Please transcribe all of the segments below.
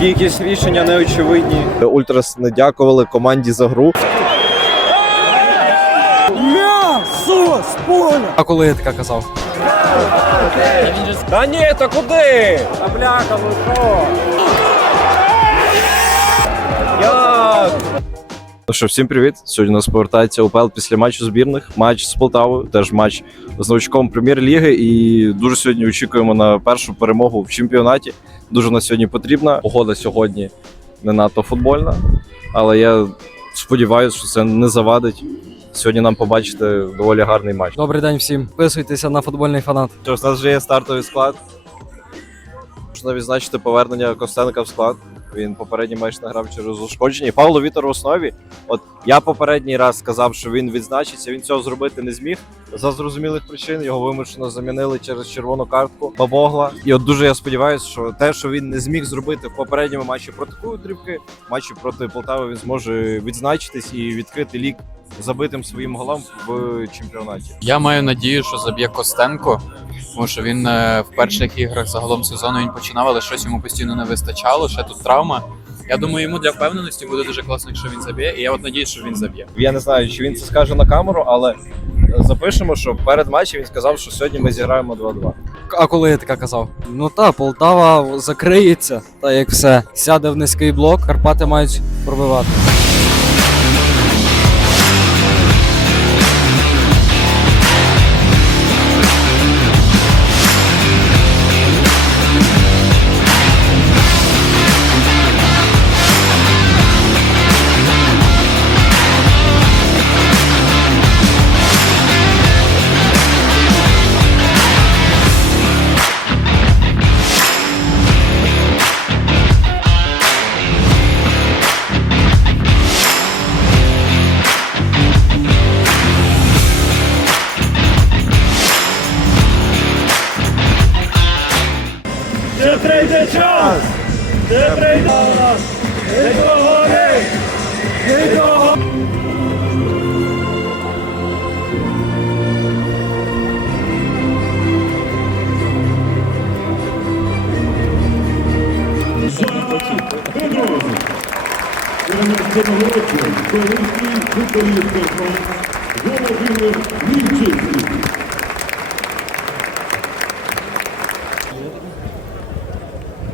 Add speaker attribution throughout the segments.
Speaker 1: Якісь рішення неочевидні. Ультрас не дякували команді за гру.
Speaker 2: А коли я таке казав?
Speaker 1: Та ні, та куди? Та бляха, ну що? Як? Ну що, всім привіт. Сьогодні у нас повертається УПЛ після матчу збірних. Матч з Полтавою, теж матч з новачком прем'єр-ліги. І дуже сьогодні очікуємо на першу перемогу в чемпіонаті. Дуже на сьогодні потрібна. Погода сьогодні не надто футбольна, але я сподіваюся, що це не завадить. Сьогодні нам побачити доволі гарний матч.
Speaker 2: Добрий день всім. Підписуйтеся на футбольний фанат.
Speaker 1: Що у нас вже є стартовий склад. Можна відзначити повернення Костенка в склад. Він попередній матч награв через ушкодження. Павло Вітер в основі. От я попередній раз сказав, що він відзначиться. Він цього зробити не зміг за зрозумілих причин. Його вимушено замінили через червону картку Бабогла. І от дуже я сподіваюся, що те, що він не зміг зробити в попередньому матчі проти Кудрівки, матчі проти Полтави він зможе відзначитись і відкрити лік забитим своїм голам в чемпіонаті.
Speaker 3: Я маю надію, що заб'є Костенко, тому що він е, в перших іграх загалом сезону він починав, але щось йому постійно не вистачало. Ще тут травма. Я думаю, йому для впевненості буде дуже класно, якщо він заб'є. І я от надіюсь, що він заб'є.
Speaker 1: Я не знаю, чи він це скаже на камеру, але запишемо, що перед матчем він сказав, що сьогодні ми зіграємо 2-2.
Speaker 2: А коли я таке казав? Ну та Полтава закриється, та як все. Сяде в низький блок, Карпати мають пробивати.
Speaker 4: Року колишній Карпат Володимир Вінчинський.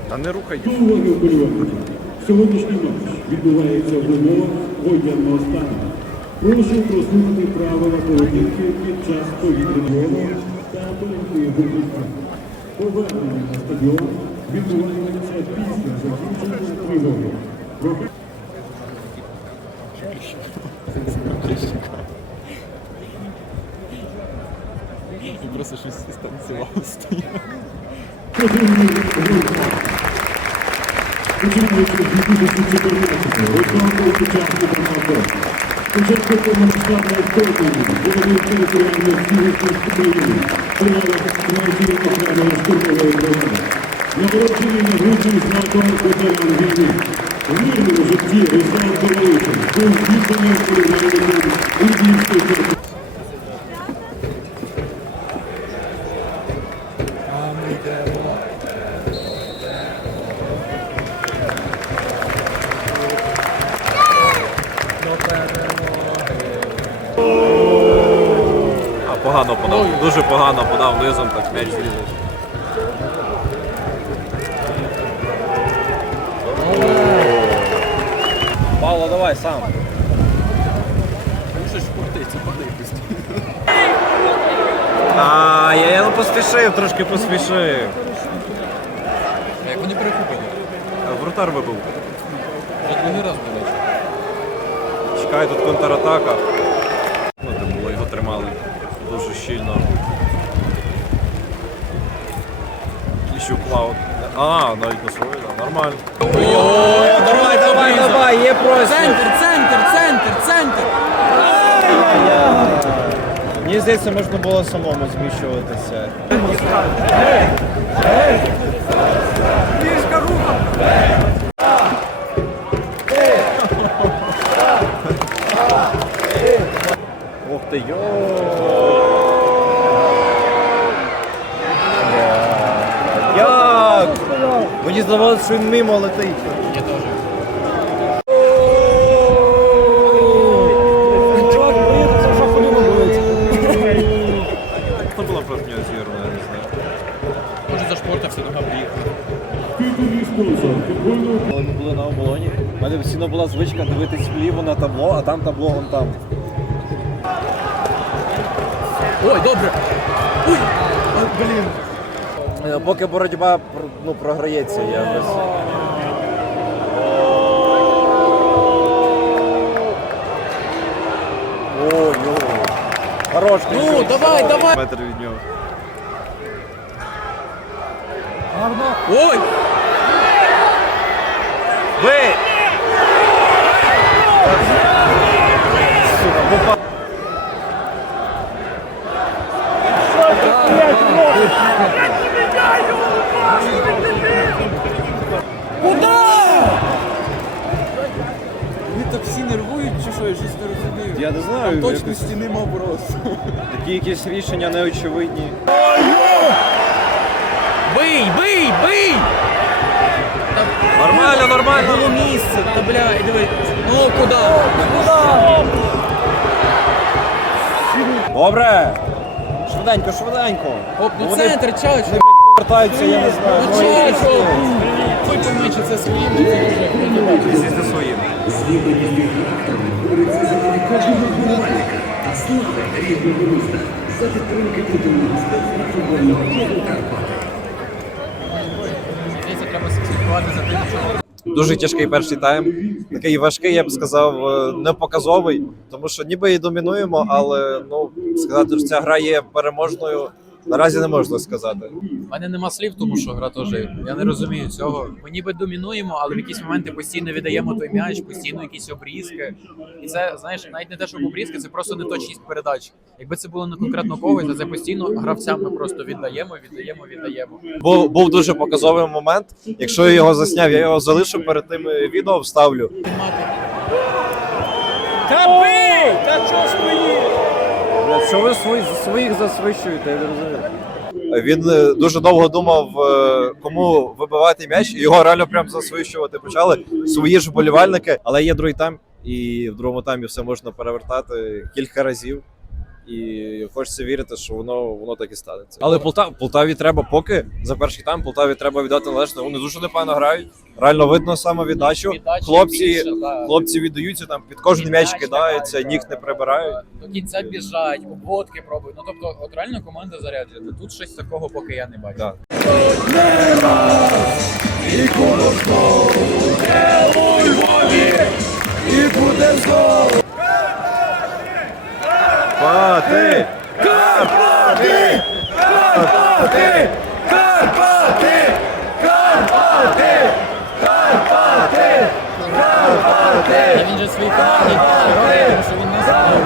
Speaker 1: Та не рухай.
Speaker 4: До уваги вболівальників. Сьогоднішній матч відбувається в умовах воєнного стану. Прошу прослухати правила поведінки під час повітряного та політичної Повернення на стадіон відбувається після закінчення тривоги. Гру. Починаючи з 2014 року початку. Повномасштабної вторгнення володів територіальної цілісності України, тривала третьої окремої штурмової бригади. Нагороджений нагрудним знаком ветеран війни. В мирному житті Руслан Королевичем був вписаний вболівальником Львівської території.
Speaker 1: Дуже погано подав низом, так м'яч зрізав. Павло, давай сам. А, я, я ну поспішив, трошки поспішив.
Speaker 3: Як вони перехопили?
Speaker 1: Вратар вибив.
Speaker 3: Як вони раз були.
Speaker 1: Чекай, тут контратака. Ну, де було, його тримали дуже щільно. Кліщук Клауд. А, навіть на свою, да, нормально. давай, давай, давай, є просто.
Speaker 2: Центр, центр, центр, центр!
Speaker 1: Мені здається, можна було самому зміщуватися. Що він мимо летить.
Speaker 3: Я теж.
Speaker 2: Чувак, приїхав, що ходимо болить.
Speaker 1: Це була просто нього я не знаю.
Speaker 3: Може зашпортався, нога приїхав.
Speaker 4: Титульний спонсор
Speaker 1: Коли ми були на оболоні, в мене постійно була звичка дивитись вліво на табло, а там табло вон там.
Speaker 3: Ой, добре! Ой! Блін!
Speaker 1: Е, Поки боротьба ну, програється, я без... Ой, ой. Хорош,
Speaker 3: Ну, давай, давай!
Speaker 1: Метр від нього.
Speaker 2: Гарно.
Speaker 3: Ой!
Speaker 1: Ви!
Speaker 2: Вони так всі нервують, чи що, я щось не розумію.
Speaker 1: Я не знаю,
Speaker 2: Точності нема просто.
Speaker 1: такі якісь рішення неочевидні.
Speaker 3: Бий, бий, бий!
Speaker 1: Нормально, нормально.
Speaker 3: Було місце, та бля, і диви. Ну куди?
Speaker 1: Добре! Швиденько, швиденько.
Speaker 3: Оп, ну
Speaker 1: Вони
Speaker 3: центр, чач!
Speaker 1: Вертаються, я не знаю.
Speaker 3: Ну чач! Ой, пойми, чи це своїм, чи це вже.
Speaker 1: Зі своїм.
Speaker 4: з відданістю і міста за підтримки футбольного клубу Карпати.
Speaker 3: Що
Speaker 1: Дуже тяжкий перший тайм. Такий важкий, я б сказав, не непоказовий, тому що ніби і домінуємо, але ну сказати, що ця гра є переможною. Наразі не можна сказати.
Speaker 3: У мене нема слів, тому що гра теж. Я не розумію цього. Ми ніби домінуємо, але в якісь моменти постійно віддаємо той м'яч, постійно якісь обрізки. І це, знаєш, навіть не те, що обрізки, це просто не точність передач. Якби це було не конкретно когось, то це постійно гравцям ми просто віддаємо, віддаємо, віддаємо.
Speaker 1: Був, був дуже показовий момент. Якщо я його засняв, я його залишу перед тим відео вставлю. Блядь, що ви свої, своїх засвищуєте, я не розумію. Він е, дуже довго думав, е, кому вибивати м'яч, і його реально прям засвищувати почали свої ж вболівальники. Але є другий тайм, і в другому таймі все можна перевертати кілька разів. І хочеться вірити, що воно воно так і станеться. Але Полтав, Полтаві треба поки за перший тайм Полтаві треба віддати належне. Вони дуже непогано грають. Реально видно саме віддачу. Хлопці,
Speaker 3: більше, да.
Speaker 1: хлопці віддаються там під кожен м'яч кидаються,
Speaker 3: кидають,
Speaker 1: ніг не прибирають.
Speaker 3: До кінця біжать, обводки пробують. Ну тобто, от реально команда заряджена. Тут щось такого поки я не бачу.
Speaker 1: Да. Карпати! Карпати! Карпати! Карпати! Карпати! Карпати! Карпати!
Speaker 3: Та він же свій команді грає, тому що він не знає.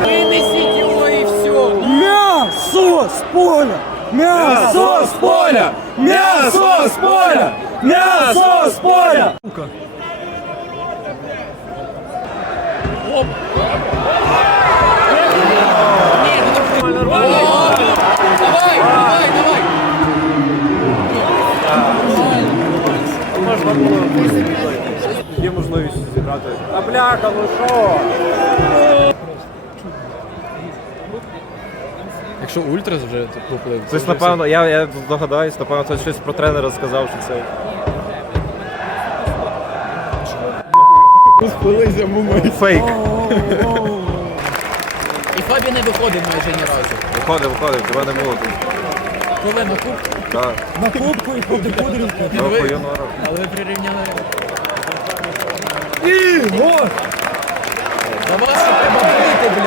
Speaker 3: Винесіть його і все.
Speaker 2: М'ясо з поля! М'ясо з поля! М'ясо з поля! М'ясо з поля!
Speaker 3: Давай, давай, давай.
Speaker 1: Можна було є можливість зіграти. А бляха, ну що?
Speaker 3: Якщо ультрас вже поплив.
Speaker 1: Це напевно, я, я догадаюсь, напевно, це щось про тренера сказав, що це. Фейк.
Speaker 3: І Фабі не виходив майже ні разу.
Speaker 1: Виходить, виходить, тебе не було тут.
Speaker 3: Коли на кубку,
Speaker 1: Так.
Speaker 2: На кубку і проти Кудрівки.
Speaker 1: Ну, охуєнно грав.
Speaker 3: але ви прирівняли.
Speaker 2: І гол!
Speaker 3: За вас ще треба бити,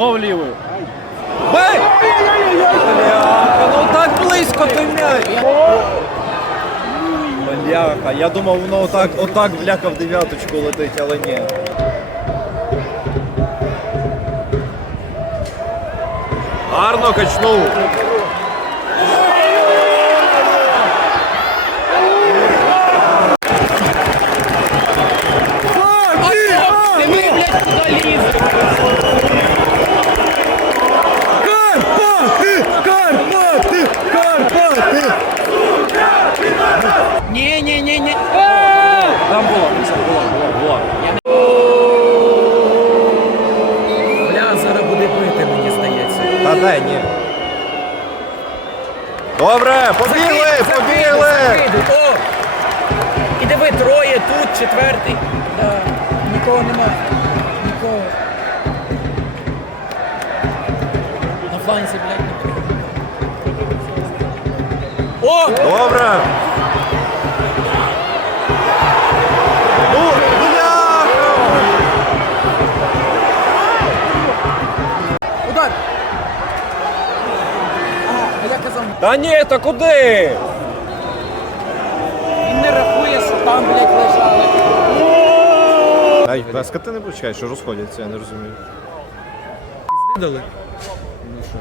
Speaker 1: Знов лівою. Бей! Бляха, ну так близько той м'яч. Бляха, я думав, воно отак, отак бляха в дев'яточку летить, але ні. Гарно качнув. Карпати! Там було, була, була, була.
Speaker 3: Бля, зараз буде бити, мені здається.
Speaker 1: Та де, ні. Добре, побігли, побігли!
Speaker 5: О! І диви, троє тут, четвертий. Да. Нікого нема. Нікого. На фланці, блядь, не О!
Speaker 1: Добре! Ну, бляха!
Speaker 5: Удар! А я казав,
Speaker 1: Та ні, та куди?
Speaker 5: він не рахує, що там, блядь, лежали.
Speaker 1: Ай, без ти не почекай, що розходяться, я не розумію.
Speaker 5: Дали.
Speaker 1: Що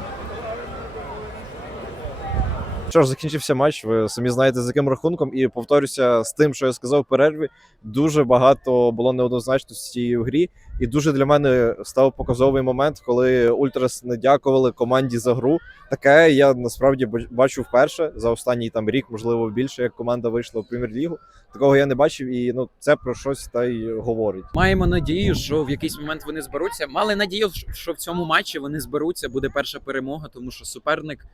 Speaker 1: ж, закінчився матч. Ви самі знаєте, з яким рахунком, і повторюся з тим, що я сказав в перерві. Дуже багато було неоднозначності в грі, і дуже для мене став показовий момент, коли Ультрас не дякували команді за гру. Таке я насправді бач- бачу вперше за останній там рік, можливо, більше як команда вийшла в прем'єр-лігу. Такого я не бачив, і ну це про щось та й говорить.
Speaker 3: Маємо надію, що в якийсь момент вони зберуться. Мали надію, що в цьому матчі вони зберуться, буде перша перемога, тому що суперник.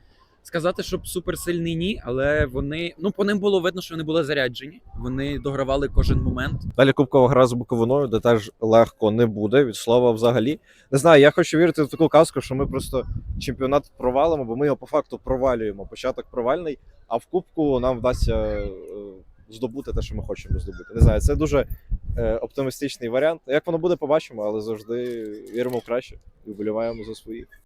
Speaker 3: Сказати, щоб суперсильний ні, але вони ну по ним було видно, що вони були заряджені. Вони догравали кожен момент.
Speaker 1: Далі кубкова гра з Буковиною, де теж легко не буде. Від слова, взагалі. Не знаю, я хочу вірити в таку казку, що ми просто чемпіонат провалимо, бо ми його по факту провалюємо. Початок провальний, а в кубку нам вдасться е, здобути те, що ми хочемо здобути. Не знаю, це дуже е, оптимістичний варіант. Як воно буде, побачимо, але завжди віримо в краще і вболіваємо за своїх.